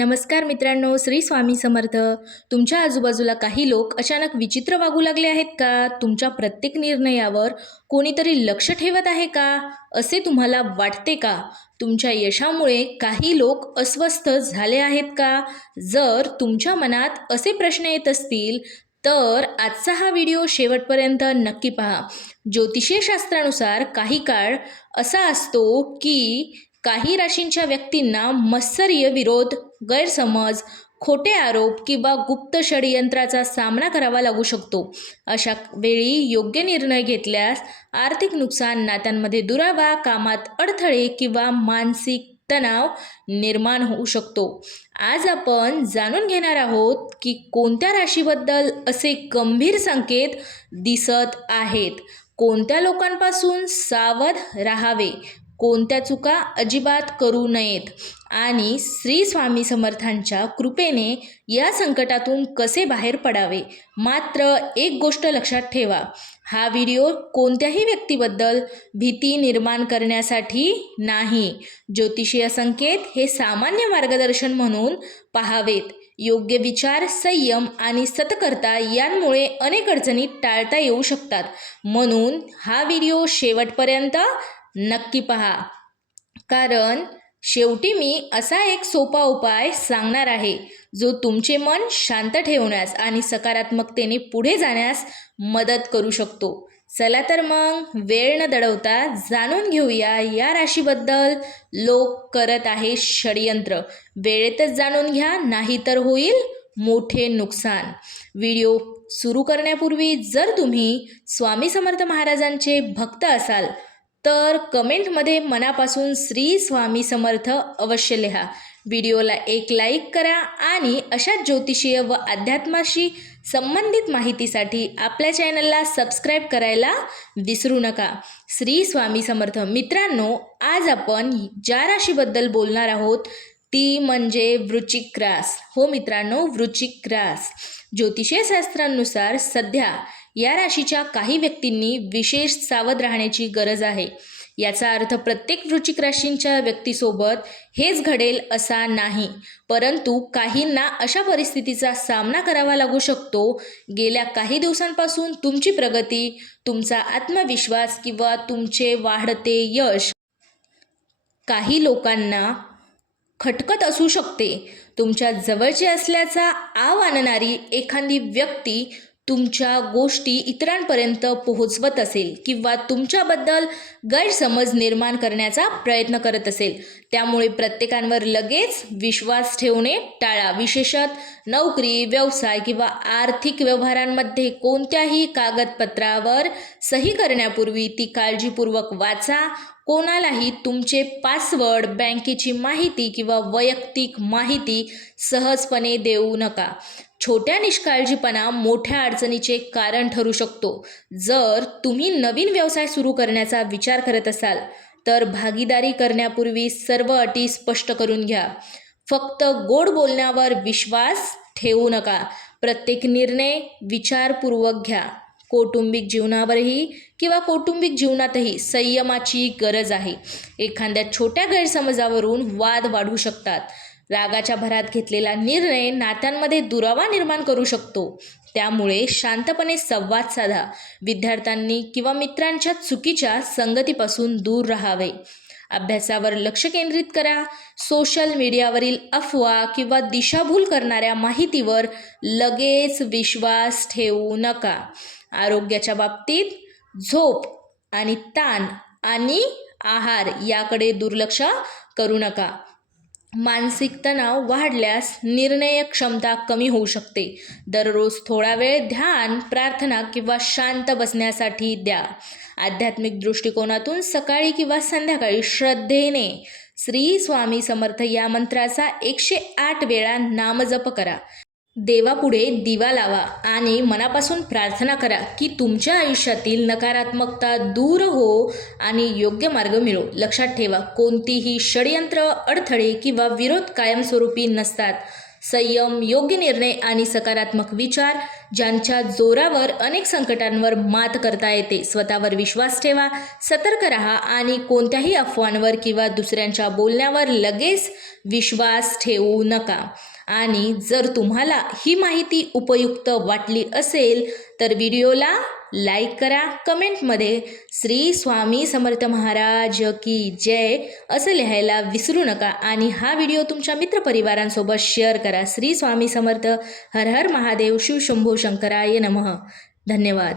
नमस्कार मित्रांनो, श्री स्वामी समर्थ. तुमच्या आजूबाजूला काही लोक अचानक विचित्र वागू लागले आहेत का? तुमच्या प्रत्येक निर्णयावर कोणीतरी लक्ष ठेवत आहे का, असे तुम्हाला वाटते का? तुमच्या यशामुळे काही लोक अस्वस्थ झाले आहेत का? जर तुमच्या मनात असे प्रश्न येत असतील तर आजचा हा व्हिडिओ शेवटपर्यंत नक्की पहा. ज्योतिषीय शास्त्रानुसार काही काळ असा असतो की काही राशींच्या व्यक्तींना मत्सर्य विरोध, गैरसमज, खोटे आरोप किंवा गुप्त षडयंत्राचा सामना करावा लागू शकतो. अशा वेळी योग्य निर्णय घेतल्यास आर्थिक नुकसान, नात्यांमध्ये दुरावा, कामात अडथळे किंवा मानसिक तणाव निर्माण होऊ शकतो. आज आपण जाणून घेणार आहोत की कोणत्या राशीबद्दल असे गंभीर संकेत दिसत आहेत, कोणत्या लोकांपासून सावध राहावे, कोणत्या चुका अजिबात करू नयेत आणि श्री स्वामी समर्थांच्या कृपेने या संकटातून कसे बाहेर पडावे. मात्र एक गोष्ट लक्षात ठेवा, हा व्हिडिओ कोणत्याही व्यक्तीबद्दल भीती निर्माण करण्यासाठी नाही. ज्योतिषीय संकेत हे सामान्य मार्गदर्शन म्हणून पाहावेत. योग्य विचार, संयम आणि सतर्कता यांमुळे अनेक अडचणी टाळता येऊ शकतात. म्हणून हा व्हिडिओ शेवटपर्यंत नक्की पहा, कारण शेवटी मी असा एक सोपा उपाय सांगणार आहे जो तुमचे मन शांत ठेवण्यास आणि सकारात्मकतेने पुढे जाण्यास मदत करू शकतो. चला तर मग वेळ न दडवता जाणून घेऊया या राशीबद्दल लोक करत आहे षडयंत्र. वेळेतच जाणून घ्या, नाहीतर होईल मोठे नुकसान. व्हिडिओ सुरू करण्यापूर्वी जर तुम्ही स्वामी समर्थ महाराजांचे भक्त असाल तर कमेंटमध्ये मनापासून श्री स्वामी समर्थ अवश्य लिहा. व्हिडिओला एक लाईक करा आणि अशा ज्योतिषीय व अध्यात्माशी संबंधित माहितीसाठी आपल्या चॅनलला सबस्क्राईब करायला विसरू नका. श्री स्वामी समर्थ. मित्रांनो, आज आपण ज्या राशीबद्दल बोलणार आहोत ती म्हणजे वृश्चिक रास. हो मित्रांनो, वृश्चिक रास. ज्योतिषीय शास्त्रानुसार सध्या या राशीच्या काही व्यक्तींनी विशेष सावध राहण्याची गरज आहे. याचा अर्थ प्रत्येक वृश्चिक राशींच्या व्यक्तीसोबत हेच घडेल असा नाही, परंतु काहींना अशा परिस्थितीचा सामना करावा लागू शकतो. गेल्या काही दिवसांपासून तुमची प्रगती, तुमचा आत्मविश्वास किंवा तुमचे वाढते यश काही लोकांना खटकत असू शकते. तुमच्या जवळची असल्याचा आव आणणारी एखादी व्यक्ती तुमच्या गोष्टी इतरांपर्यंत पोहोचवत असेल किंवा तुमच्याबद्दल गैरसमज निर्माण करण्याचा प्रयत्न करत असेल. त्यामुळे प्रत्येकावर लगेच विश्वास ठेवणे टाळा. विशेषतः नोकरी, व्यवसाय किंवा आर्थिक व्यवहारांमध्ये कोणत्याही कागदपत्रावर सही करण्यापूर्वी ती काळजीपूर्वक वाचा. कोणालाही तुमचे पासवर्ड, बँकेची माहिती किंवा वैयक्तिक माहिती सहजपणे देऊ नका. छोट्या निष्काळजीपणा मोठ्या अडचणीचे कारण ठरू शकतो. जर तुम्ही नवीन व्यवसाय सुरू करण्याचा विचार करत असाल तर भागीदारी करण्यापूर्वी सर्व अटी स्पष्ट करून घ्या. फक्त गोड बोलण्यावर विश्वास ठेवू नका. प्रत्येक निर्णय विचारपूर्वक घ्या. कौटुंबिक जीवनावरही किंवा कौटुंबिक जीवनातही संयमाची गरज आहे. एखाद्या छोट्या गैरसमजावरून वाद वाढू शकतात. रागाच्या भरात घेतलेला निर्णय नात्यांमध्ये दुरावा निर्माण करू शकतो. त्यामुळे शांतपणे संवाद साधा. विद्यार्थ्यांनी किंवा मित्रांच्या चुकीच्या संगतीपासून दूर राहावे. अभ्यासावर लक्ष केंद्रित करा. सोशल मीडियावरील अफवा किंवा दिशाभूल करणाऱ्या माहितीवर लगेच विश्वास ठेवू नका. आरोग्याच्या बाबतीत झोप आणि ताण आणि आहार याकडे दुर्लक्ष करू नका. मानसिक तणाव वाढल्यास निर्णय क्षमता कमी होऊ शकते. दररोज थोडा वेळ ध्यान, प्रार्थना किंवा शांत बसण्यासाठी द्या. आध्यात्मिक दृष्टिकोनातून सकाळी किंवा संध्याकाळी श्रद्धेने श्री स्वामी समर्थ या मंत्राचा 108 वेळा नामजप करा. देवापुढे दिवा लावा आणि मनापासून प्रार्थना करा की तुमच्या आयुष्यातील नकारात्मकता दूर हो आणि योग्य मार्ग मिळो. लक्षात ठेवा, कोणतीही षडयंत्र, अडथळे किंवा विरोध कायमस्वरूपी नसतात. संयम, योग्य निर्णय आणि सकारात्मक विचार ज्यांच्या जोरावर अनेक संकटांवर मात करता येते. स्वतःवर विश्वास ठेवा, सतर्क राहा आणि कोणत्याही अफवांवर किंवा दुसऱ्यांच्या बोलण्यावर लगेच विश्वास ठेवू नका. आणि जर तुम्हाला ही माहिती उपयुक्त वाटली असेल तर व्हिडिओला लाईक करा, कमेंटमध्ये श्री स्वामी समर्थ महाराज की जय असं लिहायला विसरू नका आणि हा व्हिडिओ तुमच्या मित्रपरिवारांसोबत शेअर करा. श्री स्वामी समर्थ. हर हर महादेव. शिव शंभो शंकराय नमः. धन्यवाद.